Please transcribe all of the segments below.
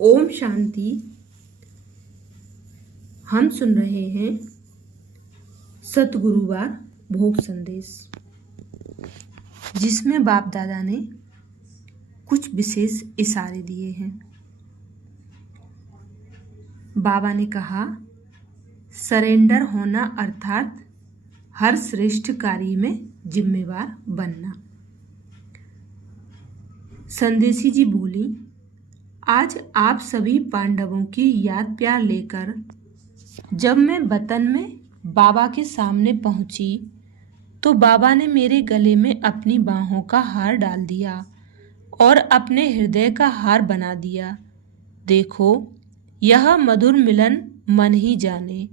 ओम शांति। हम सुन रहे हैं सतगुरुवार भोग संदेश, जिसमें बाप दादा ने कुछ विशेष इशारे दिए हैं। बाबा ने कहा, सरेंडर होना अर्थात हर श्रेष्ठ कार्य में जिम्मेवार बनना। संदेशी जी बोली, आज आप सभी पांडवों की याद प्यार लेकर जब मैं वतन में बाबा के सामने पहुंची तो बाबा ने मेरे गले में अपनी बाहों का हार डाल दिया और अपने हृदय का हार बना दिया। देखो, यह मधुर मिलन मन ही जाने।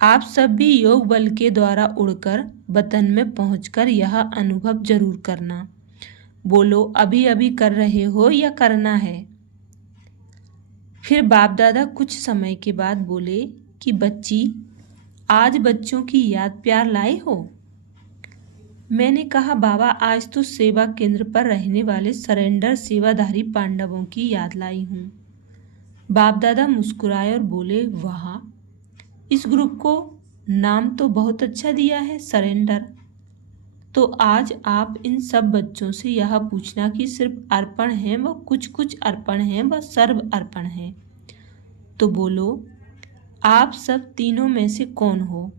आप सब भी योग बल के द्वारा उड़कर वतन में पहुंचकर यह अनुभव जरूर करना। बोलो, अभी अभी कर रहे हो या करना है? फिर बाप दादा कुछ समय के बाद बोले कि बच्ची, आज बच्चों की याद प्यार लाई हो? मैंने कहा, बाबा, आज तो सेवा केंद्र पर रहने वाले सरेंडर सेवाधारी पांडवों की याद लाई हूँ। बाप दादा मुस्कुराए और बोले, वाह, इस ग्रुप को नाम तो बहुत अच्छा दिया है, सरेंडर। तो आज आप इन सब बच्चों से यह पूछना कि सिर्फ अर्पण है व कुछ कुछ अर्पण है व सर्व अर्पण है। तो बोलो, आप सब तीनों में से कौन हो?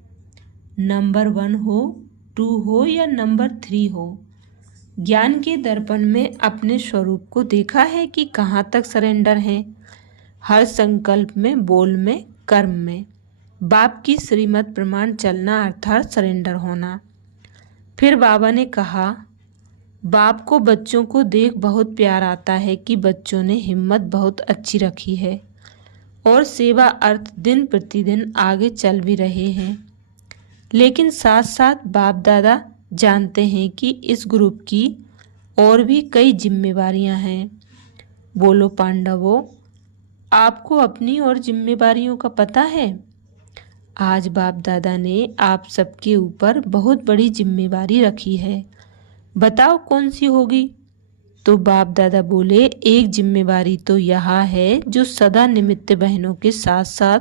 नंबर 1 हो, 2 हो या नंबर 3 हो? ज्ञान के दर्पण में अपने स्वरूप को देखा है कि कहाँ तक सरेंडर है? हर संकल्प में, बोल में, कर्म में बाप की श्रीमत प्रमाण चलना अर्थात सरेंडर होना। फिर बाबा ने कहा, बाप को बच्चों को देख बहुत प्यार आता है कि बच्चों ने हिम्मत बहुत अच्छी रखी है और सेवा अर्थ दिन प्रतिदिन आगे चल भी रहे हैं। लेकिन साथ साथ बाप दादा जानते हैं कि इस ग्रुप की और भी कई जिम्मेवारियां हैं। बोलो पांडवों, आपको अपनी और जिम्मेवारियों का पता है? आज बाप दादा ने आप सबके ऊपर बहुत बड़ी जिम्मेवारी रखी है। बताओ कौन सी होगी? तो बाप दादा बोले, एक जिम्मेवारी तो यह है जो सदा निमित्त बहनों के साथ साथ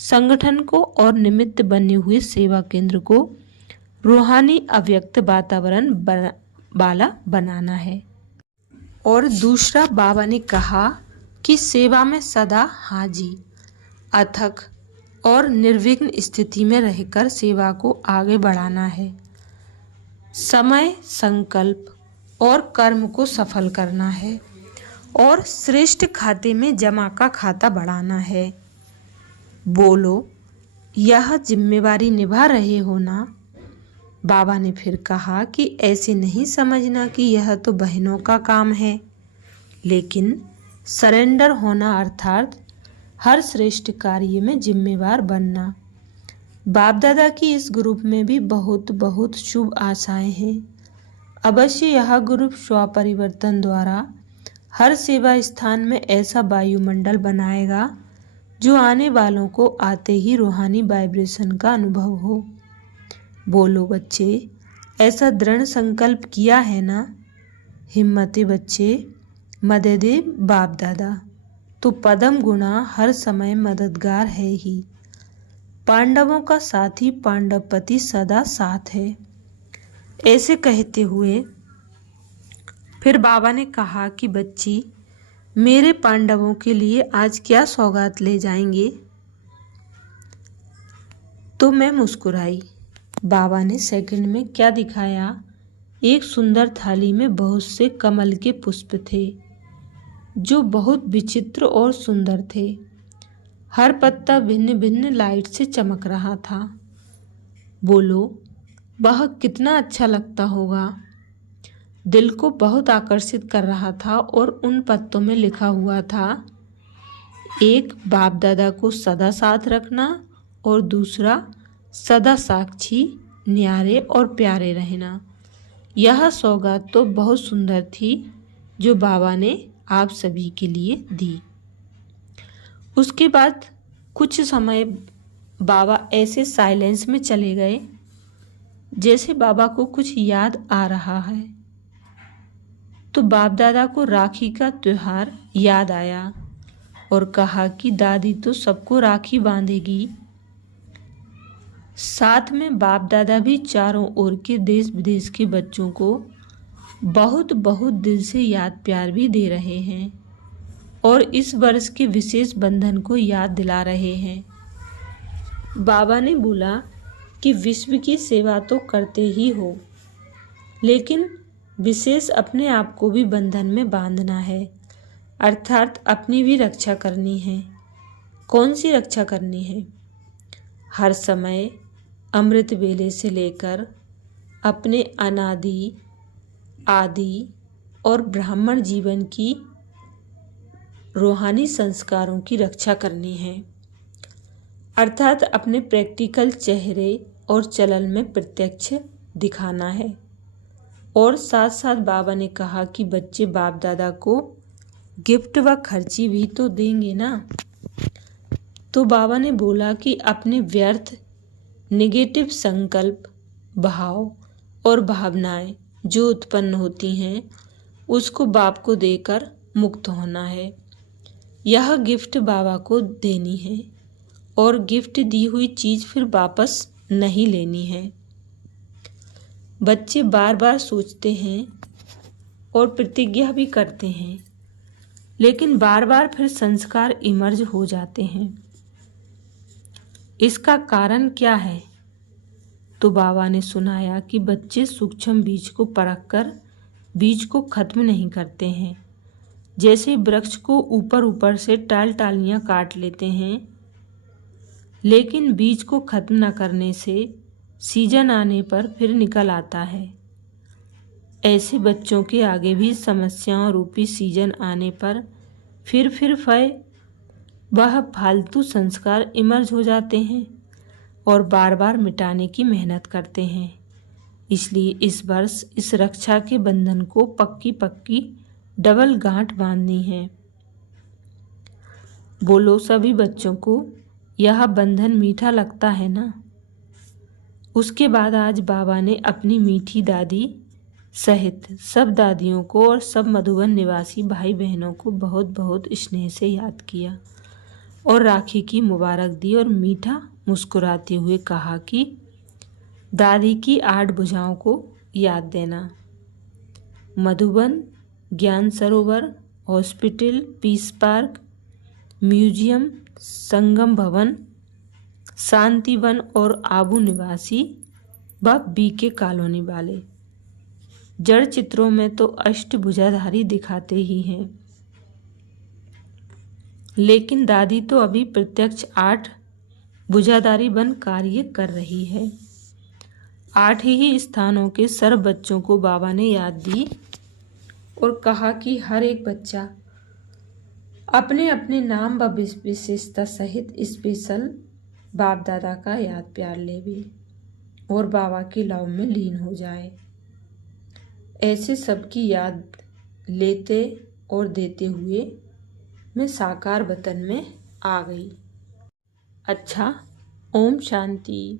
संगठन को और निमित्त बने हुए सेवा केंद्र को रूहानी अव्यक्त वातावरण वाला बनाना है। और दूसरा, बाबा ने कहा कि सेवा में सदा हाजी, अथक और निर्विघ्न स्थिति में रहकर सेवा को आगे बढ़ाना है। समय, संकल्प और कर्म को सफल करना है और श्रेष्ठ खाते में जमा का खाता बढ़ाना है। बोलो, यह जिम्मेवारी निभा रहे हो ना? बाबा ने फिर कहा कि ऐसे नहीं समझना कि यह तो बहनों का काम है, लेकिन सरेंडर होना अर्थात हर श्रेष्ठ कार्य में जिम्मेवार बनना। बाप दादा की इस ग्रुप में भी बहुत बहुत शुभ आशाएं हैं। अवश्य यह ग्रुप स्वपरिवर्तन द्वारा हर सेवा स्थान में ऐसा वायुमंडल बनाएगा जो आने वालों को आते ही रूहानी वाइब्रेशन का अनुभव हो। बोलो बच्चे, ऐसा दृढ़ संकल्प किया है ना? हिम्मते बच्चे, मददे बाप दादा। तो पदम गुणा हर समय मददगार है ही। पांडवों का साथी पांडवपति सदा साथ है। ऐसे कहते हुए फिर बाबा ने कहा कि बच्ची, मेरे पांडवों के लिए आज क्या सौगात ले जाएंगे? तो मैं मुस्कुराई। बाबा ने सेकंड में क्या दिखाया? एक सुंदर थाली में बहुत से कमल के पुष्प थे जो बहुत विचित्र और सुंदर थे। हर पत्ता भिन्न भिन्न लाइट से चमक रहा था। बोलो, वह कितना अच्छा लगता होगा। दिल को बहुत आकर्षित कर रहा था और उन पत्तों में लिखा हुआ था, एक, बाप दादा को सदा साथ रखना और दूसरा, सदा साक्षी, न्यारे और प्यारे रहना। यह सौगात तो बहुत सुंदर थी जो बाबा ने आप सभी के लिए दी। उसके बाद कुछ समय बाबा ऐसे साइलेंस में चले गए जैसे बाबा को कुछ याद आ रहा है। तो बाप दादा को राखी का त्योहार याद आया और कहा कि दादी तो सबको राखी बांधेगी। साथ में बाप दादा भी चारों ओर के देश विदेश के बच्चों को बहुत बहुत दिल से याद प्यार भी दे रहे हैं और इस वर्ष के विशेष बंधन को याद दिला रहे हैं। बाबा ने बोला कि विश्व की सेवा तो करते ही हो, लेकिन विशेष अपने आप को भी बंधन में बांधना है, अर्थात अपनी भी रक्षा करनी है। कौन सी रक्षा करनी है? हर समय अमृत वेले से लेकर अपने अनादि, आदि और ब्राह्मण जीवन की रूहानी संस्कारों की रक्षा करनी है, अर्थात अपने प्रैक्टिकल चेहरे और चलन में प्रत्यक्ष दिखाना है। और साथ साथ बाबा ने कहा कि बच्चे बाप दादा को गिफ्ट व खर्ची भी तो देंगे ना। तो बाबा ने बोला कि अपने व्यर्थ नेगेटिव संकल्प, भाव और भावनाएं जो उत्पन्न होती हैं उसको बाप को देकर मुक्त होना है। यह गिफ्ट बाबा को देनी है और गिफ्ट दी हुई चीज़ फिर वापस नहीं लेनी है। बच्चे बार बार सोचते हैं और प्रतिज्ञा भी करते हैं, लेकिन बार बार फिर संस्कार इमर्ज हो जाते हैं। इसका कारण क्या है? तो बाबा ने सुनाया कि बच्चे सूक्ष्म बीज को परखकर बीज को खत्म नहीं करते हैं। जैसे वृक्ष को ऊपर ऊपर से टालियां काट लेते हैं, लेकिन बीज को खत्म न करने से सीजन आने पर फिर निकल आता है। ऐसे बच्चों के आगे भी समस्याओं रूपी सीजन आने पर फिर वह फालतू संस्कार इमर्ज हो जाते हैं और बार बार मिटाने की मेहनत करते हैं। इसलिए इस वर्ष इस रक्षा के बंधन को पक्की डबल गांठ बांधनी है। बोलो सभी बच्चों को, यह बंधन मीठा लगता है ना? उसके बाद आज बाबा ने अपनी मीठी दादी सहित सब दादियों को और सब मधुबन निवासी भाई बहनों को बहुत बहुत स्नेह से याद किया और राखी की मुबारक दी और मीठा मुस्कुराते हुए कहा कि दादी की 8 भुजाओं को याद देना। मधुबन, ज्ञान सरोवर, हॉस्पिटल, पीस पार्क, म्यूजियम, संगम भवन, शांतिवन और आबू निवासी व बीके कॉलोनी वाले। जड़ चित्रों में तो अष्टभुजाधारी दिखाते ही हैं, लेकिन दादी तो अभी प्रत्यक्ष 8 भुजाधारी बन कार्य कर रही है। 8 ही स्थानों के सर्व बच्चों को बाबा ने याद दी और कहा कि हर एक बच्चा अपने अपने नाम व विशेषता सहित स्पेशल बाप दादा का याद प्यार लेवे और बाबा के लव में लीन हो जाए। ऐसे सबकी याद लेते और देते हुए मैं साकार वतन में आ गई। अच्छा, ओम शांति।